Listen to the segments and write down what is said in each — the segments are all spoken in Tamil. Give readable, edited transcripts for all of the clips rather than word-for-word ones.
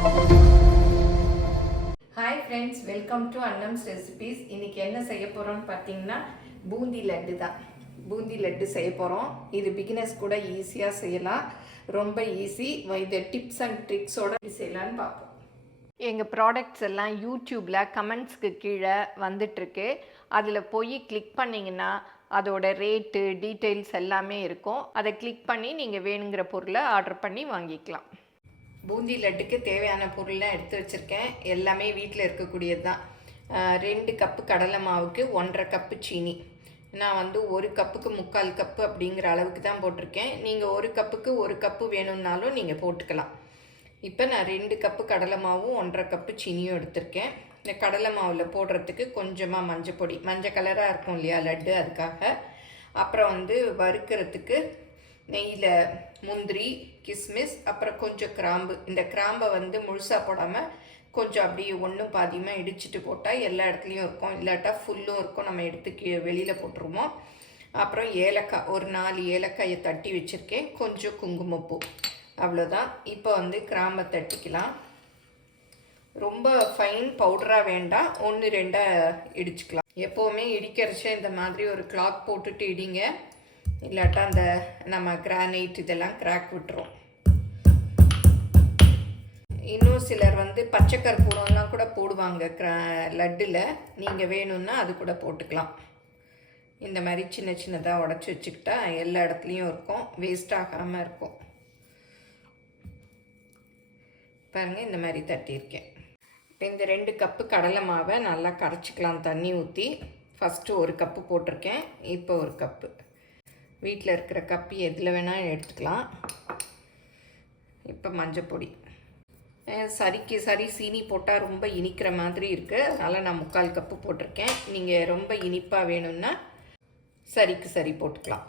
Hi friends, welcome to Annams Recipes. இன்னைக்கு என்ன செய்ய போறோம்னு பாத்தீங்கன்னா பூந்தி லட்டு தான். பூந்தி லட்டு செய்ய போறோம். இது பிகினர்ஸ் கூட ஈஸியா செய்யலாம். ரொம்ப ஈஸி. இந்த டிப்ஸ் அண்ட் ட்ரிக்ஸோட செய்யலாம்னு பாப்போம். எங்க ப்ராடக்ட்ஸ் எல்லாம் YouTubeல கமெண்ட்ஸ்க்கு கீழே வந்துட்டு இருக்கு. அதுல போய் கிளிக் பண்ணீங்கன்னா அதோட ரேட் டீடைல்ஸ் எல்லாமே இருக்கும். அதை கிளிக் பண்ணி நீங்க வேணுங்கிற பொருளை ஆர்டர் பண்ணி வாங்கிக்கலாம். பூந்தி லட்டுக்கு தேவையான பொருள்லாம் எடுத்து வச்சுருக்கேன். எல்லாமே வீட்டில் இருக்கக்கூடியது தான். 2 கப்பு கடலை மாவுக்கு 1.5 கப்பு சீனி. நான் வந்து 1 கப்புக்கு 3/4 கப்பு அப்படிங்கிற அளவுக்கு தான் போட்டிருக்கேன். நீங்கள் 1 கப்புக்கு 1 கப்பு வேணும்னாலும் நீங்கள் போட்டுக்கலாம். இப்போ நான் 2 கப்பு கடலை மாவும் 1.5 கப்பு சீனியும் எடுத்திருக்கேன். இந்த கடலை மாவில் போடுறதுக்கு கொஞ்சமாக மஞ்சள் பொடி, மஞ்சள் கலராக இருக்கும் இல்லையா லட்டு, அதுக்காக. அப்புறம் வந்து வறுக்கிறதுக்கு நெய்யில் முந்திரி, கிஸ்மிஸ், அப்புறம் கொஞ்சம் கிராம்பு. இந்த கிராம்பை வந்து முழுசாக போடாமல் கொஞ்சம் அப்படியே ஒன்றும் பாதியமாக இடிச்சிட்டு போட்டால் எல்லா இடத்துலையும் இருக்கும், இல்லாட்டா ஃபுல்லும் இருக்கும். நம்ம எடுத்து வெளியில் போட்டுருவோம். அப்புறம் ஏலக்காய், ஒரு 4 ஏலக்காயை தட்டி வச்சுருக்கேன். கொஞ்சம் குங்குமப்பூ, அவ்வளோதான். இப்போ வந்து கிராம்பை தட்டிக்கலாம். ரொம்ப ஃபைன் பவுடராக வேண்டாம், 1-2 இடிச்சுக்கலாம். எப்போவுமே இடிக்கிறச்ச இந்த மாதிரி ஒரு கிளாத் போட்டுட்டு இடிங்க, இல்லாட்டா அந்த நம்ம கிரானைட் இதெல்லாம் கிராக் விட்டுரும். இன்னும் சிலர் வந்து பச்சை கற்பூரம்லாம் கூட போடுவாங்க லட்டில். நீங்கள் வேணும்னா அது கூட போட்டுக்கலாம். இந்த மாதிரி சின்ன சின்னதாக உடச்சி வச்சுக்கிட்டா எல்லா இடத்துலையும் இருக்கும், வேஸ்ட் ஆகாமல் இருக்கும். பாருங்கள், இந்த மாதிரி தட்டியிருக்கேன். இப்போ இந்த 2 கப்பு கடலை மாவை நல்லா கரைச்சிக்கலாம் தண்ணி ஊற்றி. ஃபஸ்ட்டு 1 கப்பு போட்டிருக்கேன், இப்போ 1 கப்பு. வீட்டில் இருக்கிற கப்பி எதில் வேணால் எடுத்துக்கலாம். இப்போ மஞ்சள் பொடி. சரிக்கு சரி சீனி போட்டால் ரொம்ப இனிக்கிற மாதிரி இருக்குது, அதனால் நான் 3/4 கப்பு போட்டிருக்கேன். நீங்கள் ரொம்ப இனிப்பாக வேணும்னா சரிக்கு சரி போட்டுக்கலாம்.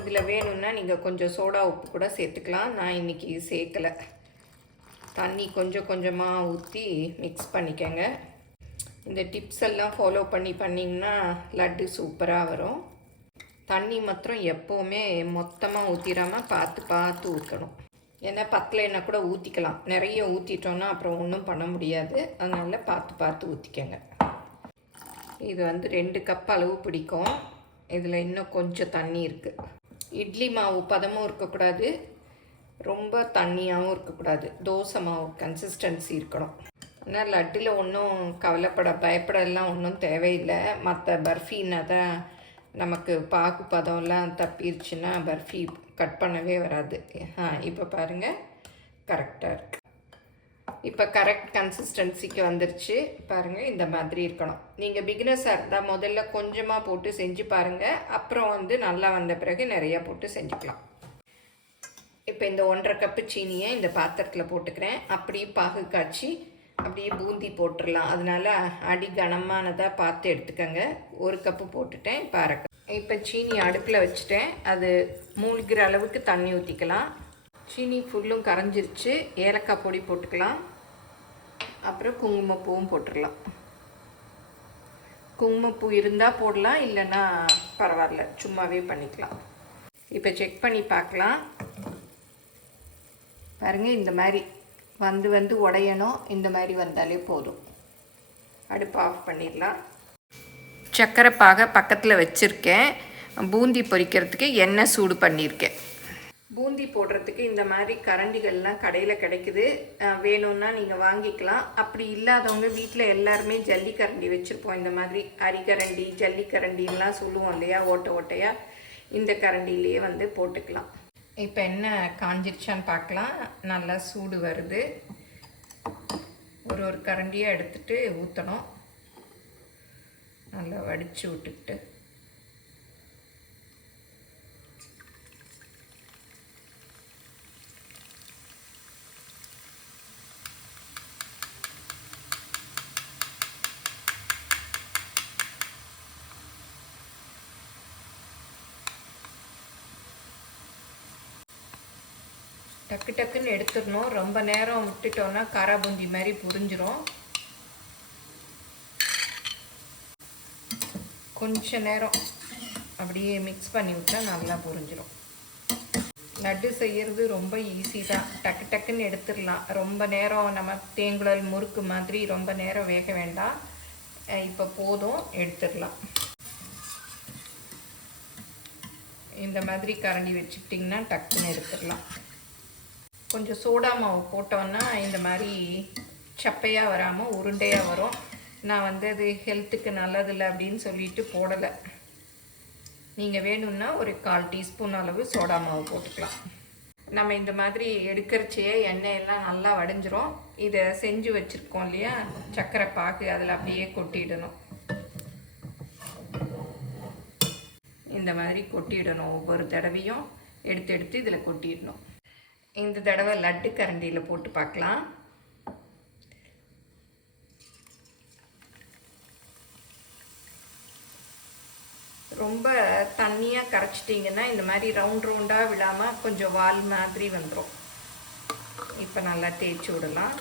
இதில் வேணும்னா நீங்கள் கொஞ்சம் சோடா உப்பு கூட சேர்த்துக்கலாம். நான் இன்றைக்கி சேர்க்கலை. தண்ணி கொஞ்சம் கொஞ்சமாக ஊற்றி மிக்ஸ் பண்ணிக்கங்க. இந்த டிப்ஸ் எல்லாம் ஃபாலோ பண்ணிங்கன்னா லட்டு சூப்பராக வரும். தண்ணி மாத்திரம் எப்போவுமே மொத்தமாக ஊற்றிடாமல் பார்த்து ஊற்றணும். ஏன்னா பத்தலைன்னா கூட ஊற்றிக்கலாம். நிறைய ஊற்றிட்டோன்னா அப்புறம் ஒன்றும் பண்ண முடியாது. அதனால் பார்த்து ஊற்றிக்கங்க. இது வந்து 2 கப் அளவு பிடிக்கும். இதில் இன்னும் கொஞ்சம் தண்ணி இருக்குது. இட்லி மாவு பதமும் இருக்கக்கூடாது, ரொம்ப தண்ணியாகவும் இருக்கக்கூடாது. தோசை மாவு கன்சிஸ்டன்சி இருக்கணும். ஆனால் லட்டில் ஒன்றும் பயப்படலாம் ஒன்றும் தேவையில்லை. மற்ற பர்ஃபின்னா தான் நமக்கு பாகு பதம்லாம் தப்பிடுச்சுன்னா பர்ஃபி கட் பண்ணவே வராது. இப்போ பாருங்கள், கரெக்டாக இருக்குது. இப்போ கரெக்ட் கன்சிஸ்டன்சிக்கு வந்துருச்சு. பாருங்கள், இந்த மாதிரி இருக்கணும். நீங்கள் பிகினர்ஸாக இருந்தால் முதல்ல கொஞ்சமாக போட்டு செஞ்சு பாருங்கள். அப்புறம் வந்து நல்லா வந்த பிறகு நிறையா போட்டு செஞ்சுக்கலாம். இப்போ இந்த 1.5 கப்பு சீனியை இந்த பாத்திரத்தில் போட்டுக்கிறேன். அப்படியே பாகு காய்ச்சி அப்படியே பூந்தி போட்டுடலாம். அதனால் அடி கனமானதாக பார்த்து எடுத்துக்கோங்க. 1 கப்பு போட்டுட்டேன். இப்போ 1/2 கப். இப்போ சீனி அடுப்பில் வச்சுட்டேன். அது மூழ்கிற அளவுக்கு தண்ணி ஊற்றிக்கலாம். சீனி ஃபுல்லும் கரைஞ்சிருச்சு. ஏலக்காய் பொடி போட்டுக்கலாம். அப்புறம் குங்குமப்பூவும் போட்டுடலாம். குங்குமப்பூ இருந்தால் போடலாம், இல்லைன்னா பரவாயில்ல, சும்மாவே பண்ணிக்கலாம். இப்போ செக் பண்ணி பார்க்கலாம். பாருங்கள், இந்த மாதிரி வந்து உடையணும். இந்த மாதிரி வந்தாலே போதும். அடுப்பு ஆஃப் பண்ணிடலாம். சர்க்கரை பாகை பக்கத்தில் வச்சுருக்கேன். பூந்தி பொரிக்கிறதுக்கு எண்ணெய் சூடு பண்ணியிருக்கேன். பூந்தி போடுறதுக்கு இந்த மாதிரி கரண்டிகள்லாம் கடையில் கிடைக்குது. வேணும்னா நீங்கள் வாங்கிக்கலாம். அப்படி இல்லாதவங்க வீட்டில் எல்லாருமே ஜல்லி கரண்டி வச்சுருப்போம். இந்த மாதிரி அரிக்கரண்டி, ஜல்லி கரண்டின்லாம் சொல்லுவோம் இல்லையா, ஓட்டையாக. இந்த கரண்டிலேயே வந்து போட்டுக்கலாம். இப்போ என்ன காஞ்சிருச்சான்னு பார்க்கலாம். நல்லா சூடு வருது. ஒரு கரண்டியாக எடுத்துகிட்டு ஊற்றணும். நல்லா வடித்து விட்டுக்கிட்டு டக்குன்னு எடுத்துடணும். ரொம்ப நேரம் விட்டுட்டோன்னா காரா பூந்தி மாதிரி புரிஞ்சிரும். கொஞ்ச நேரம் அப்படியே மிக்ஸ் பண்ணி விட்டால் நல்லா புரிஞ்சிடும். லட்டு செய்கிறது ரொம்ப ஈஸி தான். டக்கு டக்குன்னு எடுத்துடலாம். ரொம்ப நேரம் நம்ம தேங்குழல் முறுக்கு மாதிரி ரொம்ப நேரம் வேக வேண்டாம். இப்போ போதும், எடுத்துடலாம். இந்த மாதிரி கரண்டி வச்சுக்கிட்டிங்கன்னா டக்குன்னு எடுத்துடலாம். கொஞ்சம் சோடா மாவு போட்டோன்னா இந்த மாதிரி சப்பையாக வராமல் உருண்டையாக வரும். நான் வந்து அது ஹெல்த்துக்கு நல்லதில்லை அப்படின்னு சொல்லிட்டு போடலை. நீங்கள் வேணும்னா ஒரு 1/4 டீஸ்பூன் அளவு சோடா மாவு போட்டுக்கலாம். நம்ம இந்த மாதிரி எடுக்கிறச்சே எண்ணெயெல்லாம் நல்லா வடிஞ்சிரும். இதை செஞ்சு வச்சுருக்கோம் இல்லையா சர்க்கரை பாகு, அதில் அப்படியே கொட்டிடணும். இந்த மாதிரி கொட்டிடணும். ஒவ்வொரு தடவையும் எடுத்து எடுத்து இதில் கொட்டிடணும். இந்த தடவை லட்டு கரண்டியில் போட்டு பார்க்கலாம். ரொம்ப தண்ணியாக கரைச்சிட்டிங்கன்னா இந்த மாதிரி ரவுண்ட் ரவுண்டாக விழாமல் கொஞ்சம் வால் மாதிரி வந்துடும். இப்போ நல்லா தேய்ச்சி விடலாம்.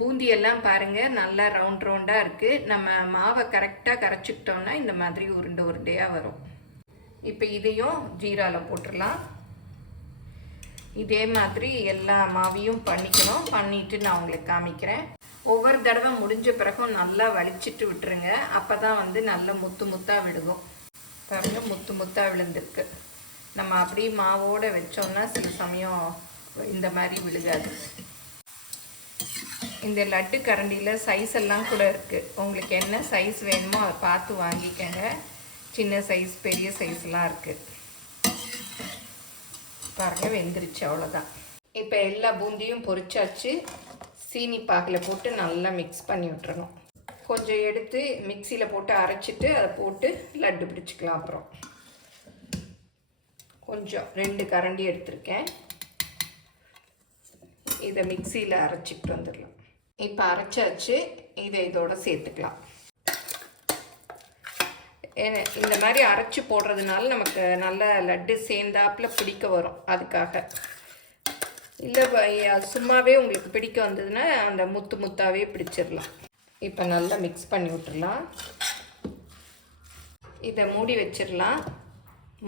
பூந்தி எல்லாம் பாருங்கள் நல்லா ரவுண்ட் ரவுண்டாக இருக்குது. நம்ம மாவை கரெக்டாக கரைச்சிக்கிட்டோன்னா இந்த மாதிரி உருண்டை உருண்டையாக வரும். இப்போ இதையும் ஜீராவில் போட்டுடலாம். இதே மாதிரி எல்லா மாவையும் பண்ணிக்கணும். பண்ணிவிட்டு நான் உங்களுக்கு காமிக்கிறேன். ஒவ்வொரு தடவை முடிஞ்ச பிறகும் நல்லா வலிச்சிட்டு விட்டுருங்க. அப்போ தான் வந்து நல்லா முத்து முத்தாக விடுவோம். பாருங்கள், முத்து முத்தாக விழுந்திருக்கு. நம்ம அப்படியே மாவோடு வச்சோம்னா சில சமயம் இந்த மாதிரி விழுகாது. இந்த லட்டு கரண்டியில் சைஸ் எல்லாம் கூட இருக்குது. உங்களுக்கு என்ன சைஸ் வேணுமோ அதை பார்த்து வாங்கிக்கோங்க. சின்ன சைஸ் பெரிய சைஸ்லாம் இருக்குது. பாருங்கள், வெந்துருச்சு. அவ்வளோதான். இப்போ எல்லா பூந்தியும் பொரிச்சாச்சு. சீனி பாகில் போட்டு நல்லா மிக்ஸ் பண்ணி விட்டுறணும். கொஞ்சம் எடுத்து மிக்சியில் போட்டு அரைச்சிட்டு அதை போட்டு லட்டு பிடிச்சிக்கலாம். அப்புறம் கொஞ்சம் 2 கரண்டி எடுத்திருக்கேன். இதை மிக்சியில் அரைச்சிக்கிட்டு வந்துடலாம். இப்போ அரைச்சாச்சு. இதை இதோட சேர்த்துக்கலாம். இந்த மாதிரி அரைச்சி போடுறதுனால நமக்கு நல்ல லட்டு சேர்ந்தாப்பில் பிடிக்க வரும். அதுக்காக இல்லை சும்மாவே உங்களுக்கு பிடிக்க வந்ததுன்னா அந்த முத்து முத்தாவே பிடிச்சிடலாம். இப்போ நல்லா மிக்ஸ் பண்ணி விட்டுடலாம். இதை மூடி வச்சிடலாம்.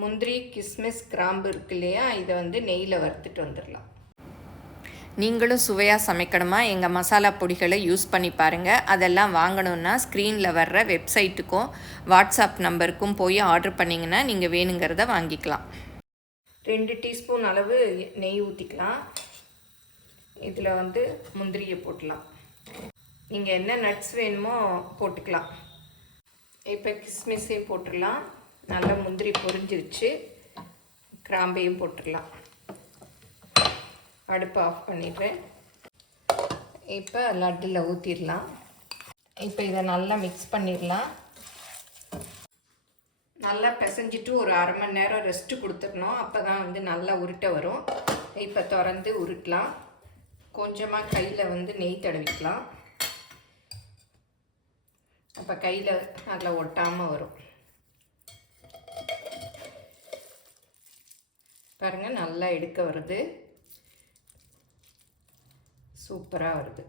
முந்திரி, கிஸ்மிஸ், கிராம்பு இருக்கு இல்லையா, இதை வந்து நெய்யில் வறுத்துட்டு வந்துடலாம். நீங்களும் சுவையாக சமைக்கணுமா? எங்கள் மசாலா பொடிகளை யூஸ் பண்ணி பாருங்கள். அதெல்லாம் வாங்கணுன்னா ஸ்க்ரீனில் வர்ற வெப்சைட்டுக்கும் வாட்ஸ்அப் நம்பருக்கும் போய் ஆர்டர் பண்ணிங்கன்னா நீங்கள் வேணுங்கிறத வாங்கிக்கலாம். 2 டீஸ்பூன் அளவு நெய் ஊற்றிக்கலாம். இதில் வந்து முந்திரியை போட்டலாம். நீங்கள் என்ன நட்ஸ் வேணுமோ போட்டுக்கலாம். இப்போ கிஸ்மிஸையும் போட்டுடலாம். நல்லா முந்திரி பொரிஞ்சிருச்சு. கிராம்பையும் போட்டுடலாம். அடுப்பு ஆஃப் பண்ணிடுறேன். இப்போ லட்டில் ஊற்றிடலாம். இப்போ இதை நல்லா மிக்ஸ் பண்ணிடலாம். நல்லா பிசைஞ்சிட்டு ஒரு 1/2 மணி நேரம் ரெஸ்ட்டு கொடுத்துடணும். அப்போ தான் வந்து நல்லா உருட்டை வரும். இப்போ திறந்து உருட்டலாம். கொஞ்சமாக கையில் வந்து நெய் தடவிக்கலாம். அப்போ கையில் நல்லா ஒட்டாமல் வரும். பாருங்கள், நல்லா எடுக்க வருது. சூப்பராக வருது.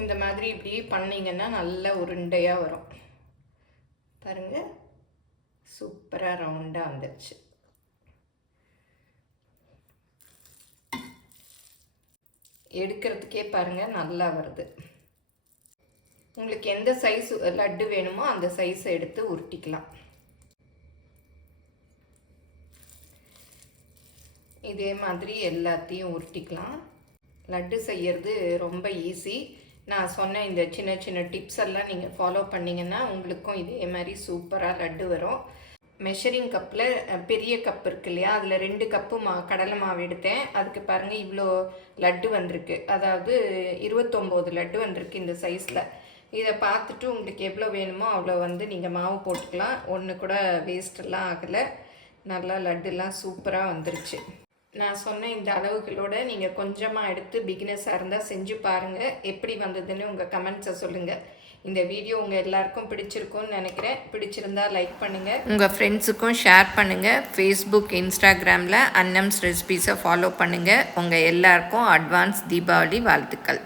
இந்த மாதிரி இப்படி பண்ணிங்கன்னா நல்ல உருண்டையாக வரும். பாருங்கள், சூப்பராக ரவுண்டாக வந்துடுச்சு. எடுக்கிறதுக்கே பாருங்கள் நல்லா வருது. உங்களுக்கு எந்த சைஸ் லட்டு வேணுமோ அந்த சைஸை எடுத்து உருட்டிக்கலாம். இதே மாதிரி எல்லாத்தையும் உருட்டிக்கலாம். லட்டு செய்கிறது ரொம்ப ஈஸி. நான் சொன்ன இந்த சின்ன சின்ன டிப்ஸ் எல்லாம் நீங்கள் ஃபாலோ பண்ணிங்கன்னா உங்களுக்கும் இதே மாதிரி சூப்பராக லட்டு வரும். மெஷரிங் கப்பில் பெரிய கப் இருக்கு இல்லையா, அதில் 2 கப்பு கடலை மாவு எடுத்தேன். அதுக்கு பாருங்கள் இவ்வளோ லட்டு வந்திருக்கு. அதாவது 29 லட்டு வந்திருக்கு இந்த சைஸில். இதை பார்த்துட்டு உங்களுக்கு எவ்வளோ வேணுமோ அவ்வளோ வந்து நீங்கள் மாவு போட்டுக்கலாம். ஒன்று கூட வேஸ்ட்டெல்லாம் ஆகலை. நல்லா லட்டுலாம் சூப்பராக வந்துருச்சு. நான் சொன்ன இந்த அளவுகளோடு நீங்கள் கொஞ்சமாக எடுத்து பிகினர்ஸாக இருந்தால் செஞ்சு பாருங்கள். எப்படி வந்ததுன்னு உங்கள் கமெண்ட்ஸை சொல்லுங்கள். இந்த வீடியோ உங்கள் எல்லாருக்கும் பிடிச்சிருக்கும்னு நினைக்கிறேன். பிடிச்சிருந்தா லைக் பண்ணுங்கள், உங்கள் ஃப்ரெண்ட்ஸுக்கும் ஷேர் பண்ணுங்கள். ஃபேஸ்புக், இன்ஸ்டாகிராமில் அன்னம்ஸ் ரெசிபீஸை ஃபாலோ பண்ணுங்கள். உங்கள் எல்லாருக்கும் அட்வான்ஸ் தீபாவளி வாழ்த்துக்கள்.